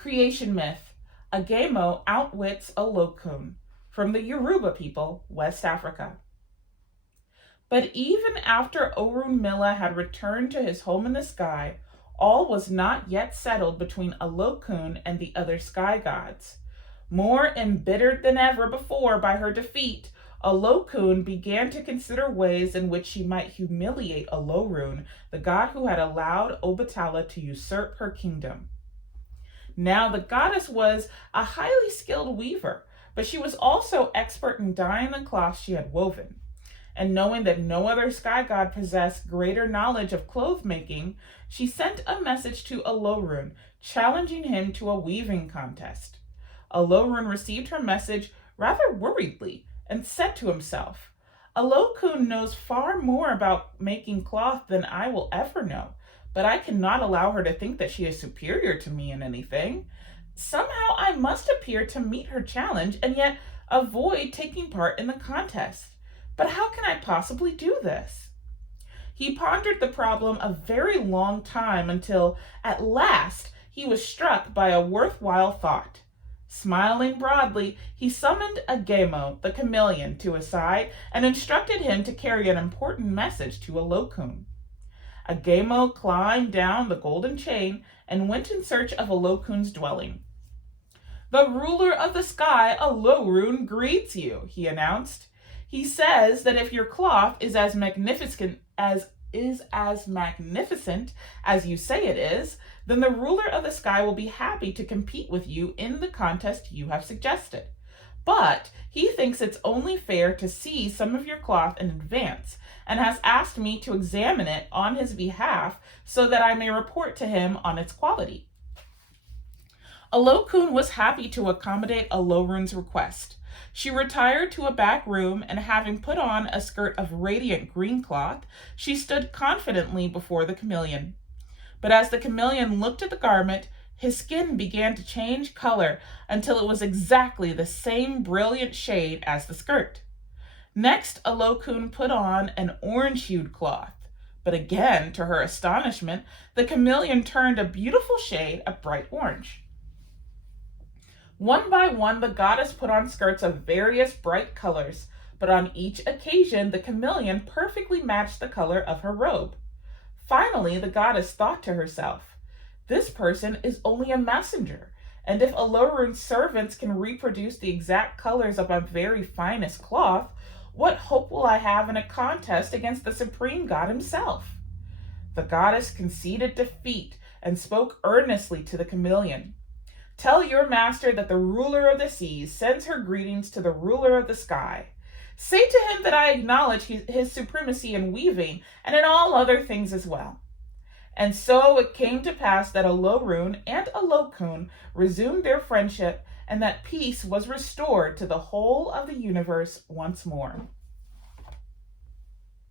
Creation myth. Agemo outwits Olokun, from the Yoruba people, West Africa. But even after Orunmila had returned to his home in the sky, all was not yet settled between Olokun and the other sky gods. More embittered than ever before by her defeat, Olokun began to consider ways in which she might humiliate Olorun, the god who had allowed Obatala to usurp her kingdom. Now the goddess was a highly skilled weaver, but she was also expert in dyeing the cloth she had woven. And knowing that no other sky god possessed greater knowledge of cloth making, she sent a message to Olorun, challenging him to a weaving contest. Olorun received her message rather worriedly and said to himself, "Olokun knows far more about making cloth than I will ever know, but I cannot allow her to think that she is superior to me in anything. Somehow I must appear to meet her challenge and yet avoid taking part in the contest. But how can I possibly do this?" He pondered the problem a very long time until, at last, he was struck by a worthwhile thought. Smiling broadly, he summoned Agemo, the chameleon, to his side and instructed him to carry an important message to Olokun. Agemo climbed down the golden chain and went in search of Olokun's dwelling. "The ruler of the sky, Olorun, greets you," he announced. "He says that if your cloth is as magnificent as you say it is, then the ruler of the sky will be happy to compete with you in the contest you have suggested. But he thinks it's only fair to see some of your cloth in advance, and has asked me to examine it on his behalf so that I may report to him on its quality." Olokun was happy to accommodate Olorun's request. She retired to a back room, and having put on a skirt of radiant green cloth, she stood confidently before the chameleon. But as the chameleon looked at the garment, his skin began to change color until it was exactly the same brilliant shade as the skirt. Next, Olokun put on an orange-hued cloth, but again, to her astonishment, the chameleon turned a beautiful shade of bright orange. One by one, the goddess put on skirts of various bright colors, but on each occasion, the chameleon perfectly matched the color of her robe. Finally, the goddess thought to herself, "This person is only a messenger, and if Olorun's servants can reproduce the exact colors of my very finest cloth, what hope will I have in a contest against the supreme god himself?" The goddess conceded defeat and spoke earnestly to the chameleon. "Tell your master that the ruler of the seas sends her greetings to the ruler of the sky. Say to him that I acknowledge his supremacy in weaving and in all other things as well." And so it came to pass that Olorun and Olokun resumed their friendship, and that peace was restored to the whole of the universe once more.